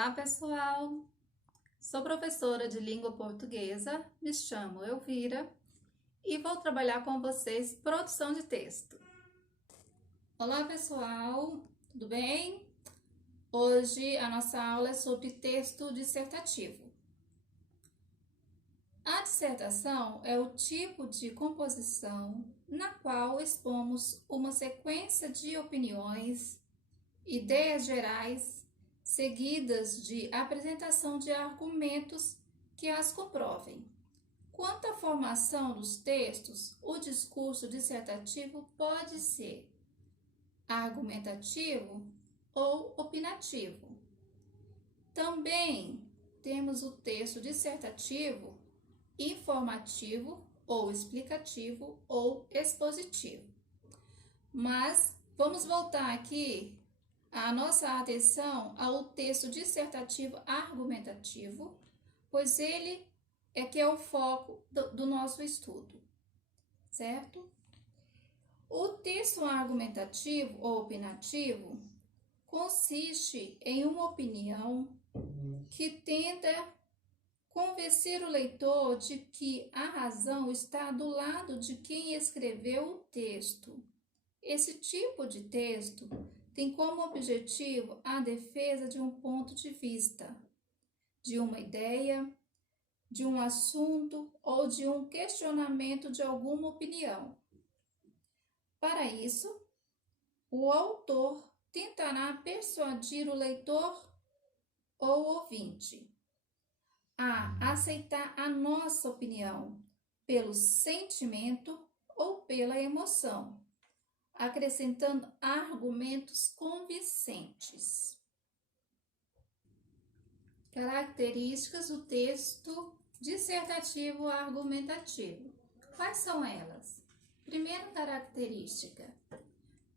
Olá, pessoal! Sou professora de língua portuguesa, me chamo Elvira e vou trabalhar com vocês produção de texto. Olá, pessoal! Tudo bem? Hoje a nossa aula é sobre texto dissertativo. A dissertação é o tipo de composição na qual expomos uma sequência de opiniões, ideias gerais, seguidas de apresentação de argumentos que as comprovem. Quanto à formação dos textos, o discurso dissertativo pode ser argumentativo ou opinativo. Também temos o texto dissertativo informativo ou explicativo ou expositivo. Mas vamos voltar aqui a nossa atenção ao texto dissertativo argumentativo, pois ele é que é o foco do nosso estudo, certo? O texto argumentativo ou opinativo consiste em uma opinião que tenta convencer o leitor de que a razão está do lado de quem escreveu o texto. Esse tipo de texto tem como objetivo a defesa de um ponto de vista, de uma ideia, de um assunto ou de um questionamento de alguma opinião. Para isso, o autor tentará persuadir o leitor ou ouvinte a aceitar a nossa opinião pelo sentimento ou pela emoção, acrescentando argumentos convincentes. Características do texto dissertativo argumentativo. Quais são elas? Primeira característica: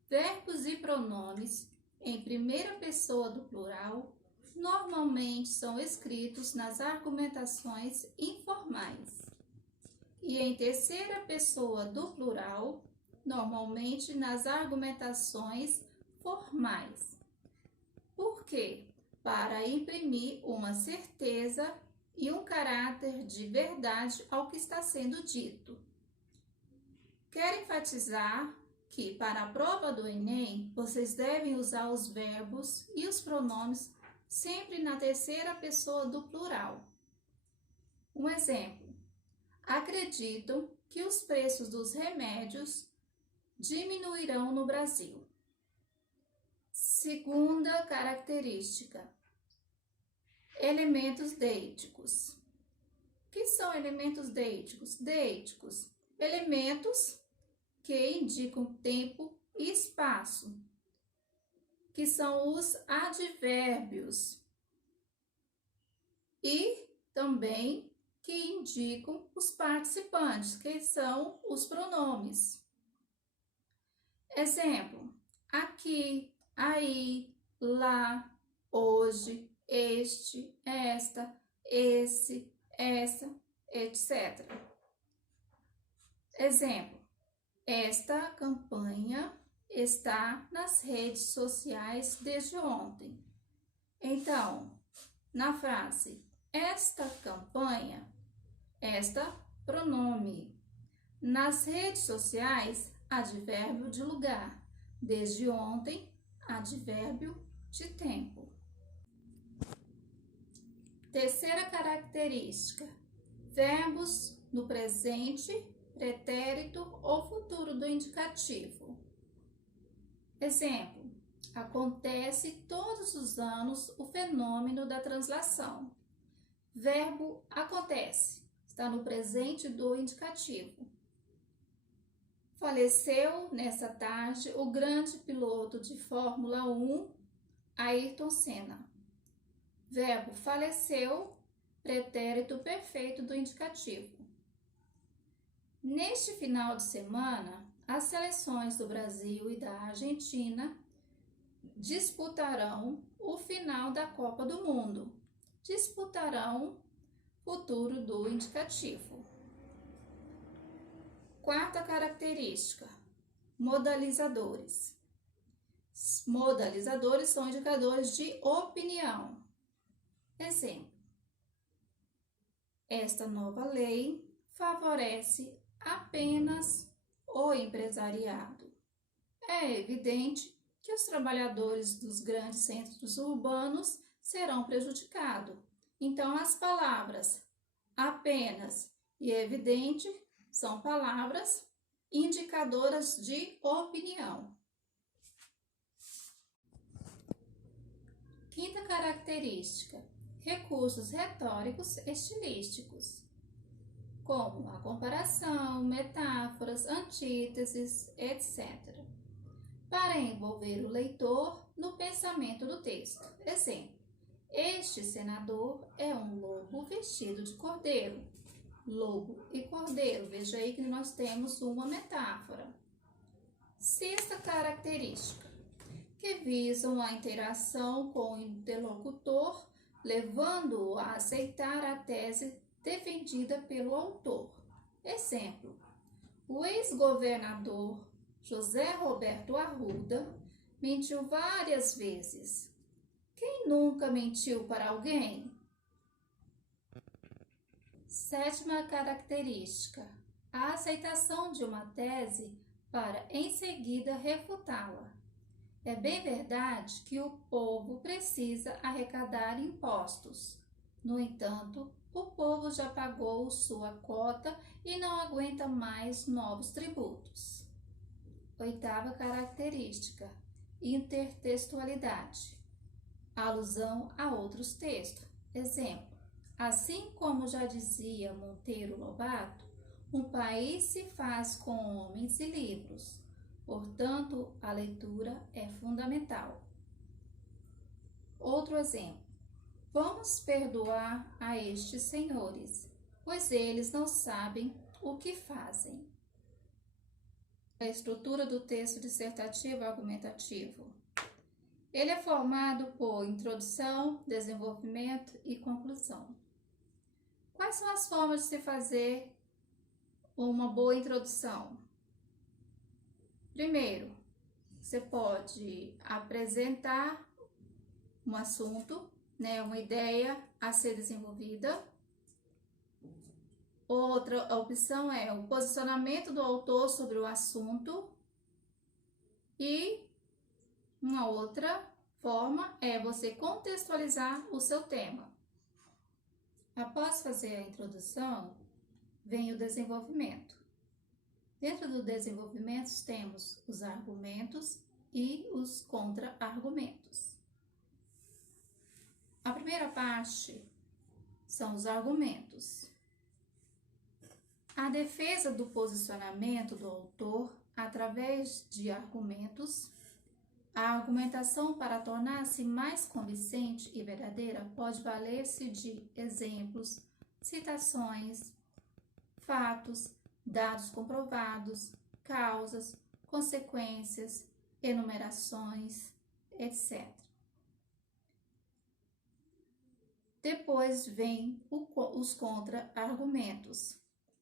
verbos e pronomes em primeira pessoa do plural normalmente são escritos nas argumentações informais e em terceira pessoa do plural, normalmente nas argumentações formais. Por quê? Para imprimir uma certeza e um caráter de verdade ao que está sendo dito. Quero enfatizar que, para a prova do Enem, vocês devem usar os verbos e os pronomes sempre na terceira pessoa do plural. Um exemplo: acreditam que os preços dos remédios diminuirão no Brasil. Segunda característica: elementos deíticos. O que são elementos deíticos? Deíticos, elementos que indicam tempo e espaço, que são os advérbios, e também que indicam os participantes, que são os pronomes. Exemplo: aqui, aí, lá, hoje, este, esta, esse, essa, etc. Exemplo: esta campanha está nas redes sociais desde ontem. Então, na frase esta campanha, esta pronome. Nas redes sociais, advérbio de lugar. Desde ontem, advérbio de tempo. Terceira característica: verbos no presente, pretérito ou futuro do indicativo. Exemplo: acontece todos os anos o fenômeno da translação. Verbo acontece, está no presente do indicativo. Faleceu nessa tarde o grande piloto de Fórmula 1, Ayrton Senna. Verbo faleceu, pretérito perfeito do indicativo. Neste final de semana, as seleções do Brasil e da Argentina disputarão o final da Copa do Mundo. Disputarão futuro do indicativo. Quarta característica: modalizadores. Modalizadores são indicadores de opinião. Exemplo: esta nova lei favorece apenas o empresariado. É evidente que os trabalhadores dos grandes centros urbanos serão prejudicados. Então, as palavras apenas e evidente são palavras indicadoras de opinião. Quinta característica: recursos retóricos estilísticos, como a comparação, metáforas, antíteses, etc., para envolver o leitor no pensamento do texto. Exemplo: este senador é um lobo vestido de cordeiro. Lobo e cordeiro, veja aí que nós temos uma metáfora. Sexta característica: que visam a interação com o interlocutor, levando-o a aceitar a tese defendida pelo autor. Exemplo: o ex-governador José Roberto Arruda mentiu várias vezes. Quem nunca mentiu para alguém? Sétima característica: a aceitação de uma tese para em seguida refutá-la. É bem verdade que o povo precisa arrecadar impostos. No entanto, o povo já pagou sua cota e não aguenta mais novos tributos. Oitava característica: intertextualidade. Alusão a outros textos. Exemplo: assim como já dizia Monteiro Lobato, um país se faz com homens e livros. Portanto, a leitura é fundamental. Outro exemplo: vamos perdoar a estes senhores, pois eles não sabem o que fazem. A estrutura do texto dissertativo argumentativo. Ele é formado por introdução, desenvolvimento e conclusão. Quais são as formas de se fazer uma boa introdução? Primeiro, você pode apresentar um assunto, uma ideia a ser desenvolvida. Outra opção é o posicionamento do autor sobre o assunto. E uma outra forma é você contextualizar o seu tema. Após fazer a introdução, vem o desenvolvimento. Dentro do desenvolvimento, temos os argumentos e os contra-argumentos. A primeira parte são os argumentos. A defesa do posicionamento do autor através de argumentos. A argumentação, para tornar-se mais convincente e verdadeira, pode valer-se de exemplos, citações, fatos, dados comprovados, causas, consequências, enumerações, etc. Depois vem os contra-argumentos.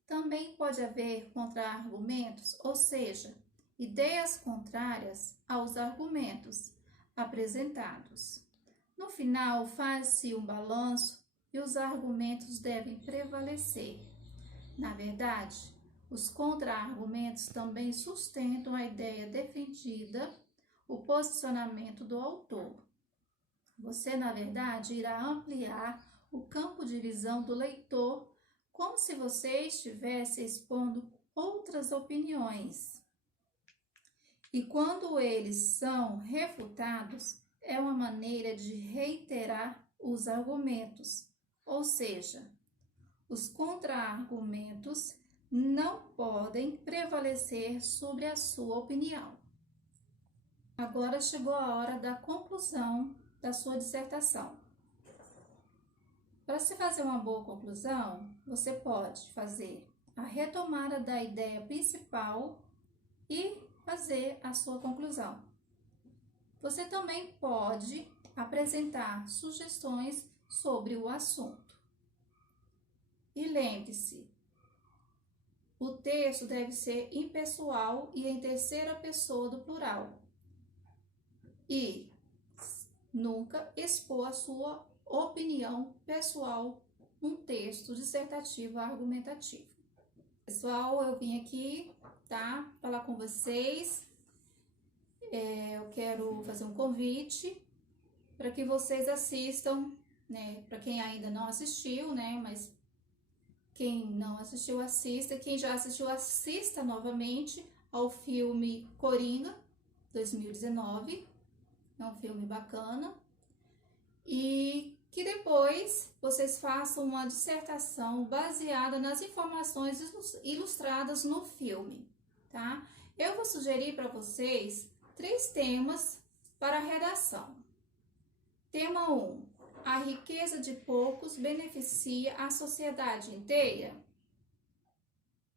Também pode haver contra-argumentos, ou seja, ideias contrárias aos argumentos apresentados. No final, faz-se um balanço e os argumentos devem prevalecer. Na verdade, os contra-argumentos também sustentam a ideia defendida, o posicionamento do autor. Você, na verdade, irá ampliar o campo de visão do leitor, como se você estivesse expondo outras opiniões. E quando eles são refutados, é uma maneira de reiterar os argumentos, ou seja, os contra-argumentos não podem prevalecer sobre a sua opinião. Agora chegou a hora da conclusão da sua dissertação. Para se fazer uma boa conclusão, você pode fazer a retomada da ideia principal e fazer a sua conclusão. Você também pode apresentar sugestões sobre o assunto. E lembre-se, o texto deve ser impessoal e em terceira pessoa do plural. E nunca expor a sua opinião pessoal num texto dissertativo argumentativo. Pessoal, eu vim aqui, tá, falar com vocês. Eu quero fazer um convite para que vocês assistam, né? Para quem ainda não assistiu, né? Mas quem não assistiu, assista. Quem já assistiu, assista novamente ao filme Coringa, 2019. É um filme bacana. E que depois vocês façam uma dissertação baseada nas informações ilustradas no filme, tá? Eu vou sugerir para vocês 3 temas para a redação. Tema 1. A riqueza de poucos beneficia a sociedade inteira?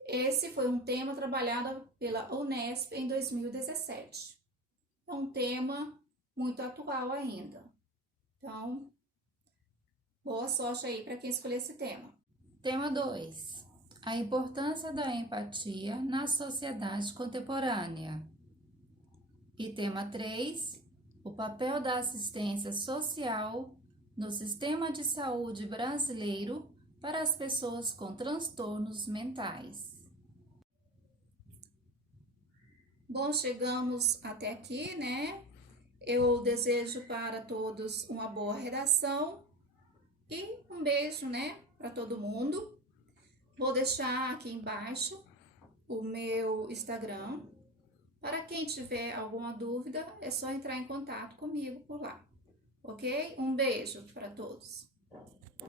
Esse foi um tema trabalhado pela Unesp em 2017. É um tema muito atual ainda. Então, boa sorte aí para quem escolher esse tema. Tema 2. A importância da empatia na sociedade contemporânea. E tema 3. O papel da assistência social no sistema de saúde brasileiro para as pessoas com transtornos mentais. Bom, chegamos até aqui, né? Eu desejo para todos uma boa redação e um beijo, né, para todo mundo. Vou deixar aqui embaixo o meu Instagram. Para quem tiver alguma dúvida, é só entrar em contato comigo por lá, ok? Um beijo para todos.